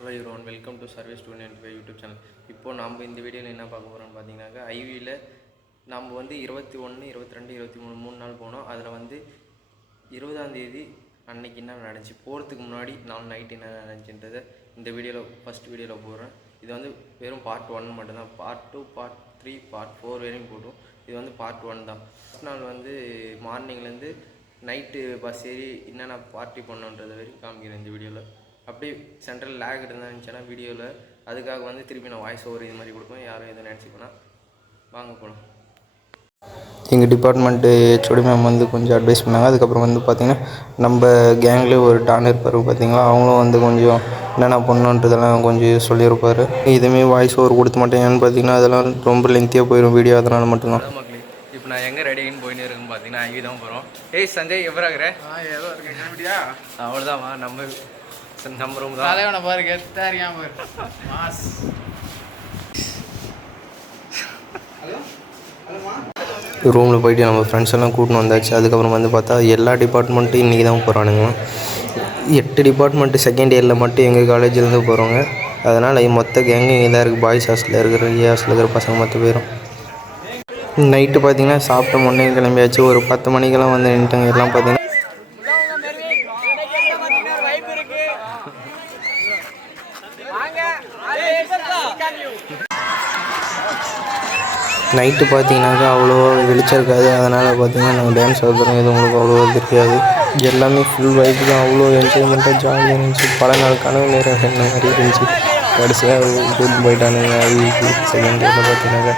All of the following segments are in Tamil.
Hello everyone, welcome to service 295 YouTube channel. இப்போது நம்ம இந்த வீடியோவில் என்ன பார்க்க போகிறோம்னு பார்த்தீங்கன்னாக்கா, ஐவியில் நம்ம வந்து 21, 22, 23 3 நாள் போனோம். அதில் வந்து 20ஆம் தேதி அன்னைக்கு என்ன நடந்துச்சு, போகிறதுக்கு முன்னாடி நாள் நைட் என்ன நடந்துச்சுன்றதை இந்த வீடியோவில் ஃபஸ்ட் வீடியோவில் போடுறேன். இது வந்து வெறும் பார்ட் 1 மட்டும்தான். பார்ட் 2, பார்ட் 3, பார்ட் 4 வரையும் போட்டோம். இது வந்து பார்ட் 1 தான். ஃபஸ்ட் நாள் வந்து மார்னிங்லேருந்து நைட்டு பஸ் ஏறி என்னென்ன பார்ட்டி பண்ணோன்றதை வரைக்கும் காமிக்கிறேன் இந்த வீடியோவில். அப்படியே சென்ட்ரல் லேக் இருந்துச்சுன்னா வீடியோவில், அதுக்காக வந்து திருப்பி நான் வாய்ஸ் ஓவர் இது மாதிரி கொடுப்பேன். யாரும் எதுவும் நினச்சிப்போனா வாங்க போகலாம். எங்கள் டிபார்ட்மெண்ட்டு ஹெச்ஓடி மேம் வந்து கொஞ்சம் அட்வைஸ் பண்ணாங்க. அதுக்கப்புறம் வந்து பார்த்திங்கன்னா நம்ம கேங்லேயே ஒரு டான் இருப்பார் பார்த்திங்களா, அவங்களும் வந்து கொஞ்சம் என்னென்ன பண்ணணுன்றதெல்லாம் கொஞ்சம் சொல்லியிருப்பார். எதுவுமே வாய்ஸ் ஓவர் கொடுத்த மாட்டேன். ஏன்னு பார்த்தீங்கன்னா அதெல்லாம் ரொம்ப லென்த்தியாக போயிடும் வீடியோ, அதனால் மட்டும்தான். இப்போ நான் எங்கே ரெடின்னு போயின்னு இருக்குன்னு பார்த்தீங்கன்னா ஐவி தான் போகிறோம். ஏய் சஞ்சய், எப்போ இருக்கிறேன்? ஏதோ இருக்கேன். கிளம்பிட்டியா? அவ்வளோதான்மா. நம்ம ரூம் தான். தலைவனை பாரு, கெத்தா இருக்கான் பாரு. மாஸ். ரூமில் போயிட்டு நம்ம ஃப்ரெண்ட்ஸ் எல்லாம் கூட்டின்னு வந்தாச்சு. அதுக்கப்புறம் வந்து பார்த்தா எல்லா டிபார்ட்மெண்ட்டும் இன்றைக்கி தான் போகிறானுங்க. 8 டிபார்ட்மெண்ட்டு செகண்ட் இயரில் மட்டும் எங்கள் காலேஜிலேருந்து போகிறோங்க. அதனால் மொத்த கேங்கு இங்கே தான் இருக்குது. பாய்ஸ் ஹாஸ்டலில் இருக்கிற ஹாஸ்டலில் இருக்கிற பசங்க மொத்த பேரும். நைட்டு பார்த்திங்கன்னா சாப்பிட்ட முன்னே கிளம்பியாச்சு. ஒரு 10 மணிக்கெல்லாம் வந்து நின்றுட்டாங்க. எல்லாம் பார்த்திங்கன்னா நைட்டு பார்த்தீங்கன்னாக்கா அவ்வளோ வெளிச்சம் இருக்காது. அதனால் பார்த்திங்கன்னா நாங்கள் டான்ஸ் ஆடுறோம், எதுவும் உங்களுக்கு அவ்வளோ தெரியாது. எல்லாமே ஃபுல் வைப்பு தான். அவ்வளோ என்ஜாய்மெண்ட்டாக ஜாலியாக இருந்துச்சு. பல நாள் கனவு நேரம் என்ன மாதிரி இருந்துச்சு. கடைசியாக கூட்டு போயிட்டானுங்க. செகண்ட் இயரில் பார்த்தீங்கன்னாக்கா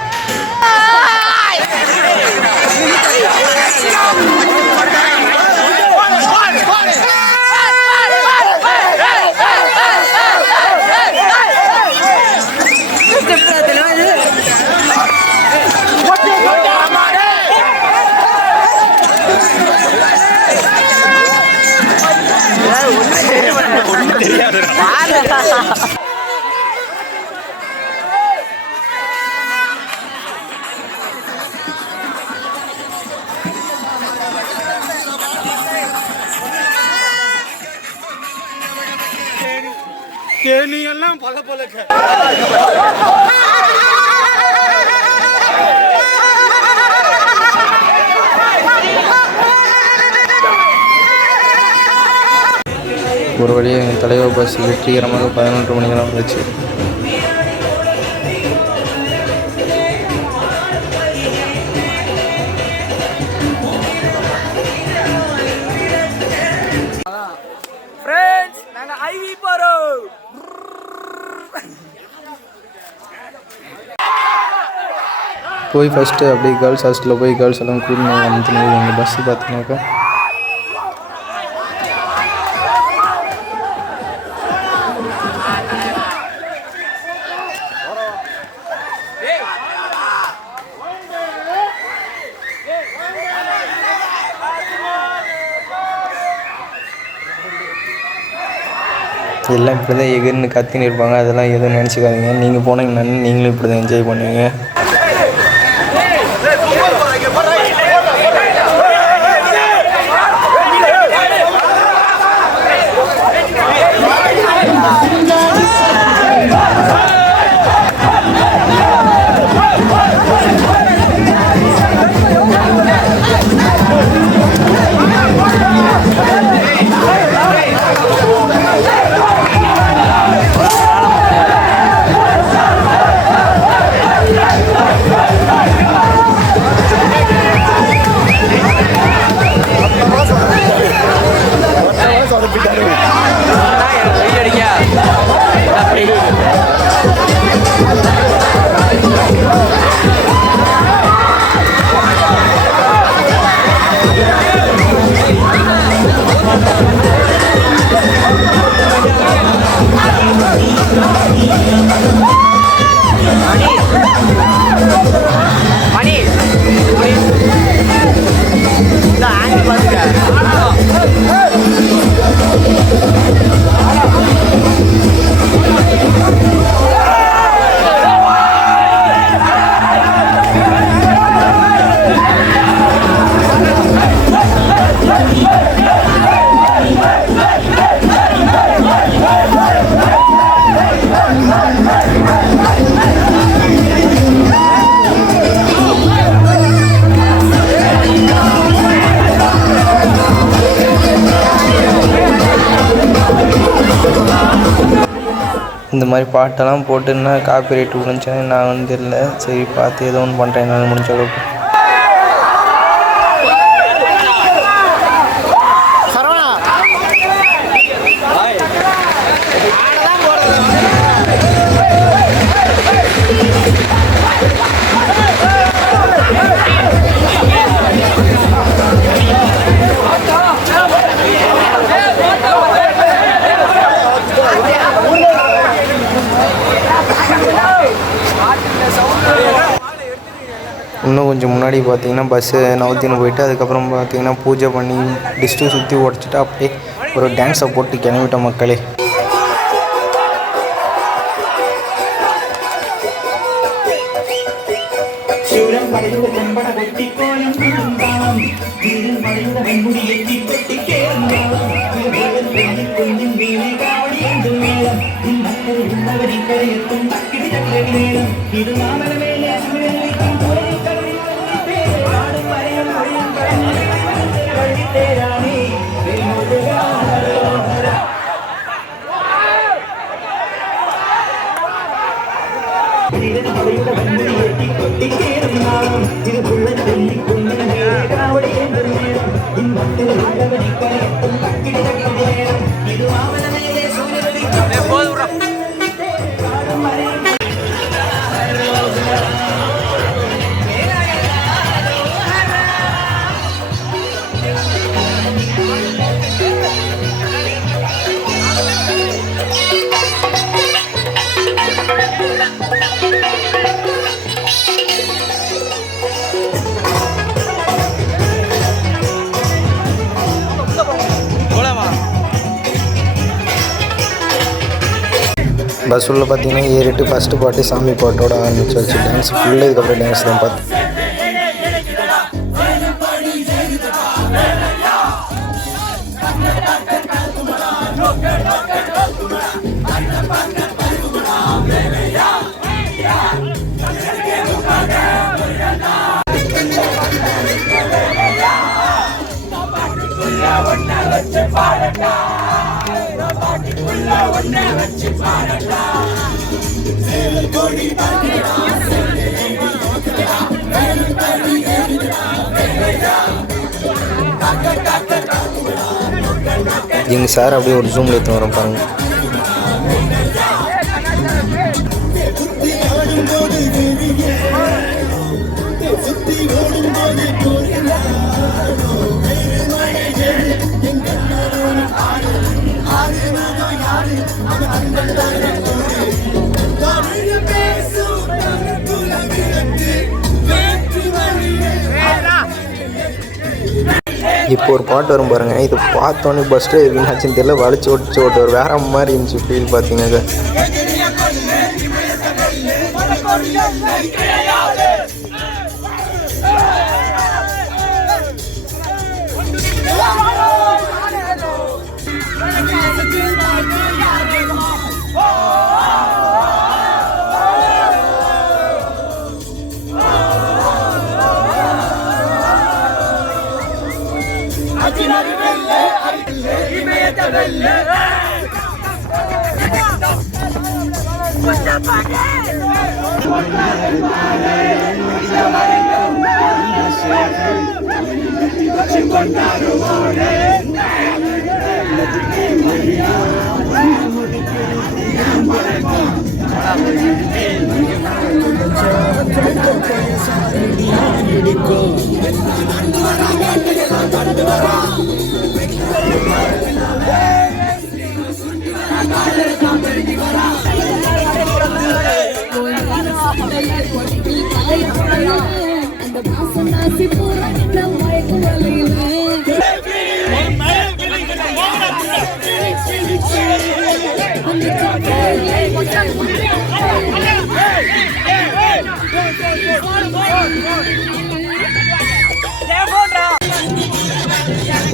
கேணி எல்லாம் பல பல ஒரு வழியாக எங்கள் தலைவர் பஸ் வெற்றிகரமாக 11 மணிக்கெல்லாம் வந்துச்சு. போய் ஃபஸ்ட்டு அப்படியே கேர்ள்ஸ் ஹாஸ்டலில் போய் கேர்ள்ஸ் எல்லாம் கூட்டின்னு வந்துட்டு எங்கள் பஸ்ஸு பார்த்தீங்கன்னாக்கா எல்லாம் இப்படி தான் எகுன்னு கத்தின்னு இருப்பாங்க. அதெல்லாம் எதுவும் நினச்சிக்காதீங்க. நீங்கள் போனீங்கன்னா நீங்களும் இப்படி தான் என்ஜாய் பண்ணுவீங்க. இந்த மாதிரி பாட்டெல்லாம் போட்டுன்னா காப்பிரைட் விழுந்துச்சுன்னா நான் வந்து இல்லை, சரி பார்த்து ஏதோ ஒன்று பண்ணுறேன் என்னால் முடிஞ்ச அளவுக்கு. இன்னும் கொஞ்சம் முன்னாடி பார்த்தீங்கன்னா பஸ்ஸு நவுத்தின்னு போயிட்டு அதுக்கப்புறம் பார்த்தீங்கன்னா பூஜை பண்ணி டிஸ்ட்டு சுற்றி உடச்சிட்டு அப்படியே ஒரு டான்ஸை போட்டு கிளம்பிட்டோம் மக்களே. பஸ் உள்ள பார்த்தீங்கன்னா ஏறிட்டு ஃபஸ்ட்டு பாட்டு சாமி பாட்டோட ஆரம்பிச்சாச்சு. டான்ஸ் ஃபுல்லாக இதுக்கப்புறம் டான்ஸ் தான் பார்த்து. எங்கள் சார் அப்படியே ஒரு ஜூமில் எடுத்து வரோம் பாருங்க. இப்போ ஒரு பாட்டு வரும் பாருங்கள், இது பார்த்தோன்னே பஸ்ட்டு என்னாச்சுன்னு தெரியல, வலிச்சு ஓடிச்சு ஒரு வேற மாதிரி இருந்துச்சு ஃபீல் பார்த்தீங்கன்னா.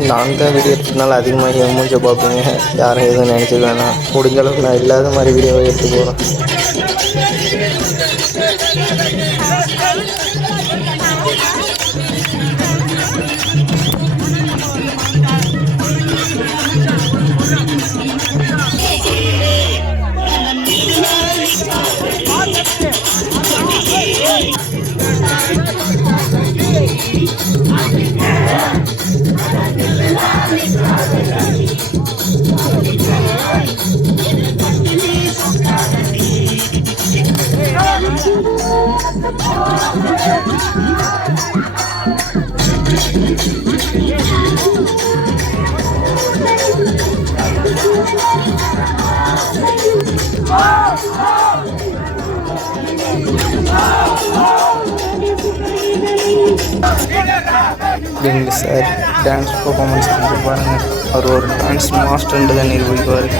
நான் தான் வீடியோ எடுத்ததுனால அதிகமாக என் மூஞ்ச பார்ப்பீங்க, யாரும் எதுவும் நினச்சிக்க வேணாம். முடிஞ்ச அளவுக்கு நான் இல்லாத மாதிரி வீடியோவை எடுத்து போகிறேன். எங்கள் சார் டான்ஸ் பர்ஃபார்மன்ஸ் செஞ்சு பாருங்கள். அவர் ஒரு டான்ஸ் மாஸ்டர்ன்றதை நிரூபிப்பார்.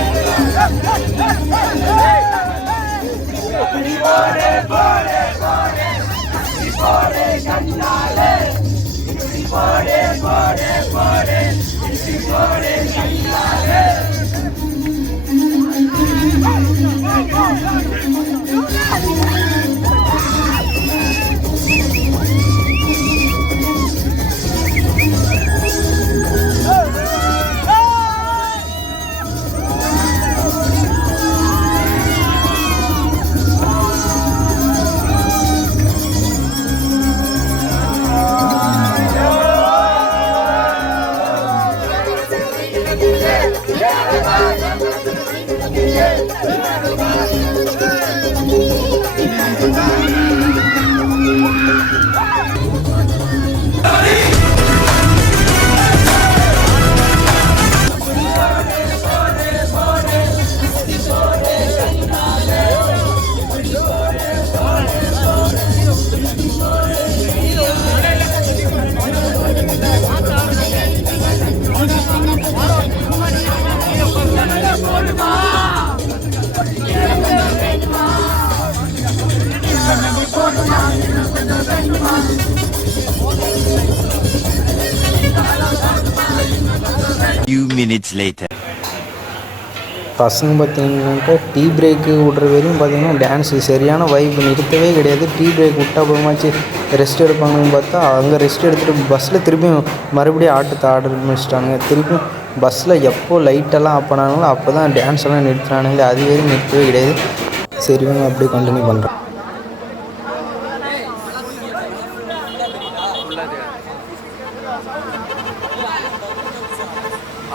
Few minutes later. பசங்க பார்த்தீங்கன்னாக்கா டீ பிரேக்கு விட்ற வரையும் பார்த்தீங்கன்னா டான்ஸு சரியான வைப் நிறுத்தவே கிடையாது. டீ பிரேக் விட்டா அப்புறமாச்சு ரெஸ்ட் எடுப்பாங்கன்னு பார்த்தா அங்கே ரெஸ்ட் எடுத்துகிட்டு பஸ்ஸில் திருப்பியும் மறுபடியும் ஆட்டத்தை ஆட ஆரம்பிச்சிட்டாங்க. திருப்பியும் பஸ்ஸில் எப்போ லைட்டெல்லாம் ஆஃப் பண்ணாங்களோ அப்போ தான் டான்ஸ் எல்லாம் நிறுத்துறானுங்களே, அது வரையும் நிறுத்தவே கிடையாது. சரி வாங்க அப்படியே கண்டினியூ பண்ணுறேன்.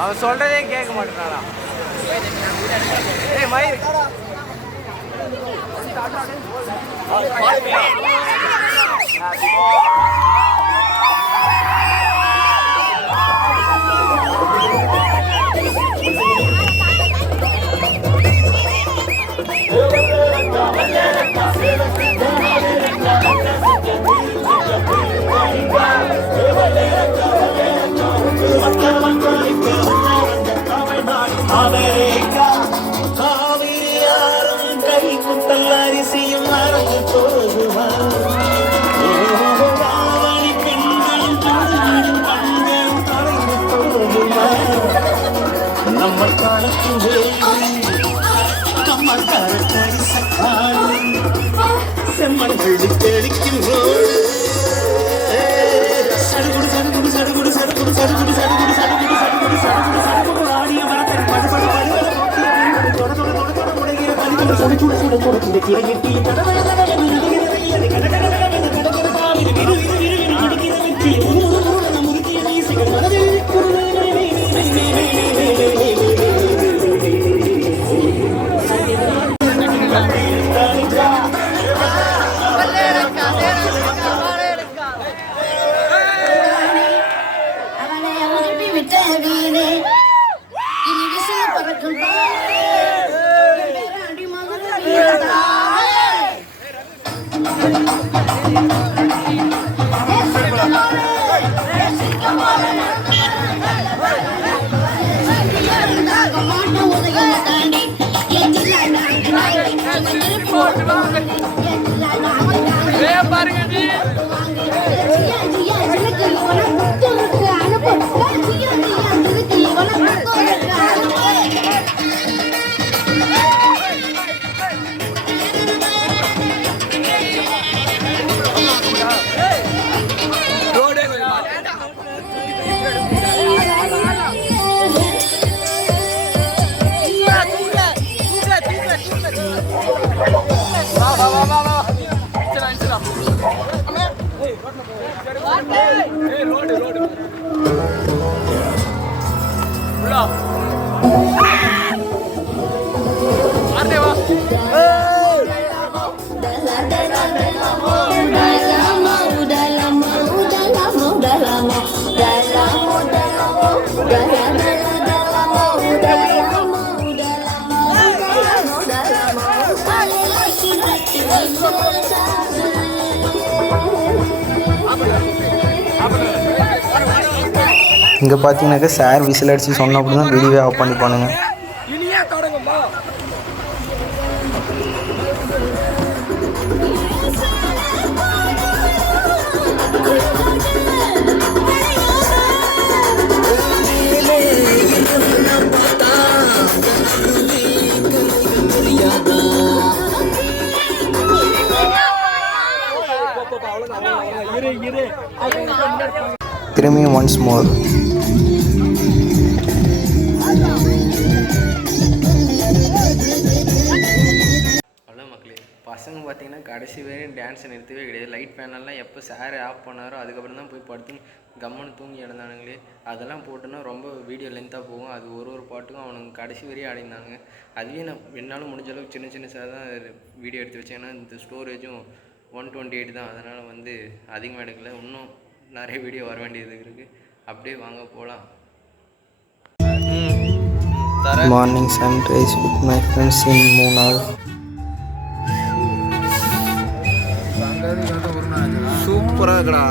அவன் சொல்றதே கேட்க மாட்டேனாடா. ஏய் மயிர் இங்கே பார்த்தீங்கன்னாக்கா சார் விசில் அடித்து சொன்ன அப்படி தான் வீடியோவே ஆஃப் பண்ணிப்பானுங்க. திரும்பியும் ஒன்ஸ் மோர். அவ்வளோ மக்களே, பசங்க பார்த்தீங்கன்னா கடைசி வரையும் டான்ஸை நிறுத்தவே கிடையாது. லைட் ஃபேனெல்லாம் எப்போ சார் ஆஃப் பண்ணாரோ அதுக்கப்புறம் தான் போய் படுத்து கம்மனு தூங்கி இழந்தானுங்களே. அதெல்லாம் போட்டோன்னா ரொம்ப வீடியோ லென்த்தாக போகும். அது ஒரு பாட்டுக்கும் அவனுங்க கடைசி வரையும் ஆடினாங்க. அதுவே நான் என்னால் முடிஞ்ச அளவுக்கு சின்ன தான் வீடியோ எடுத்து வச்சேன். ஏன்னா இந்த ஸ்டோரேஜும் 128 தான். அதனால் வந்து அதிகமாக எடுக்கல. இன்னும் நிறைய வீடியோ வர வேண்டியது இருக்குது. அப்படியே வாங்க போகலாம். Morning sunrise with my friends in Munnar. சூப்பராக இருக்குடா.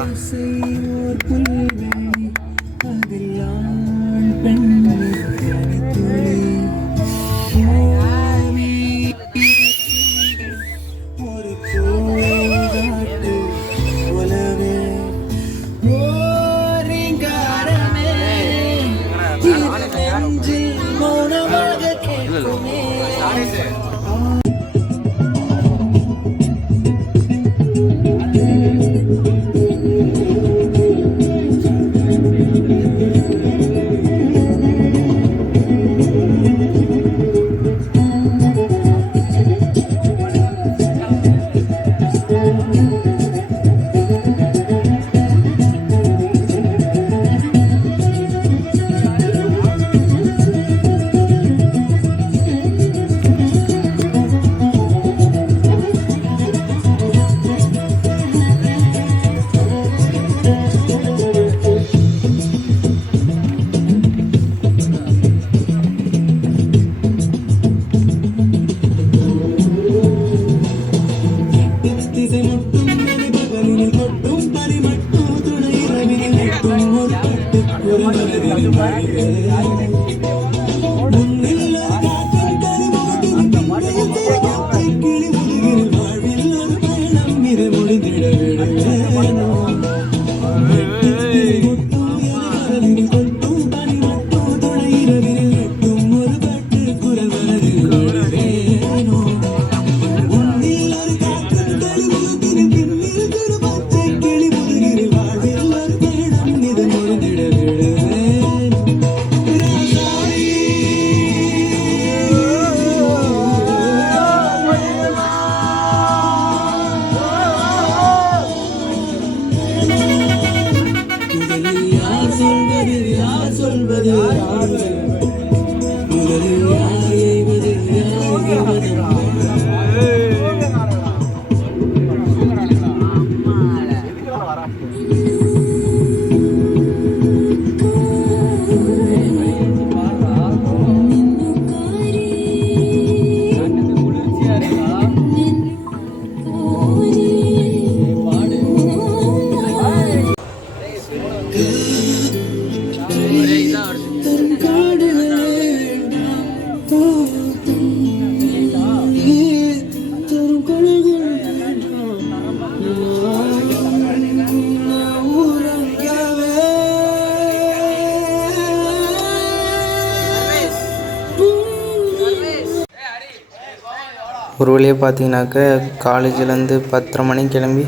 ஒரு வழியாக பார்த்தீங்கன்னாக்க காலேஜிலேருந்து 10:30 மணிக்கு கிளம்பி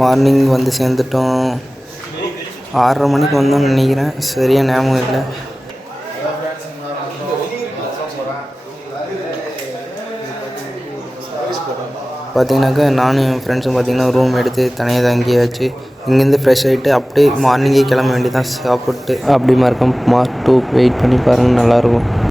மார்னிங் வந்து சேர்ந்துட்டோம். 6:30 மணிக்கு வந்தோம்னு நினைக்கிறேன், சரியாக ஞாபகம் இல்லை. பார்த்தீங்கன்னாக்கா நானும் என் ஃப்ரெண்ட்ஸும் பார்த்தீங்கன்னா ரூம் எடுத்து தனியாக தங்கியாச்சு. இங்கேருந்து ஃப்ரெஷ் ஆகிட்டு அப்படியே மார்னிங்கே கிளம்ப வேண்டியதான் சாப்பிட்டு. அப்படி மறக்காம பார்ட் 2 வெயிட் பண்ணி பாருங்கள், நல்லாயிருக்கும்.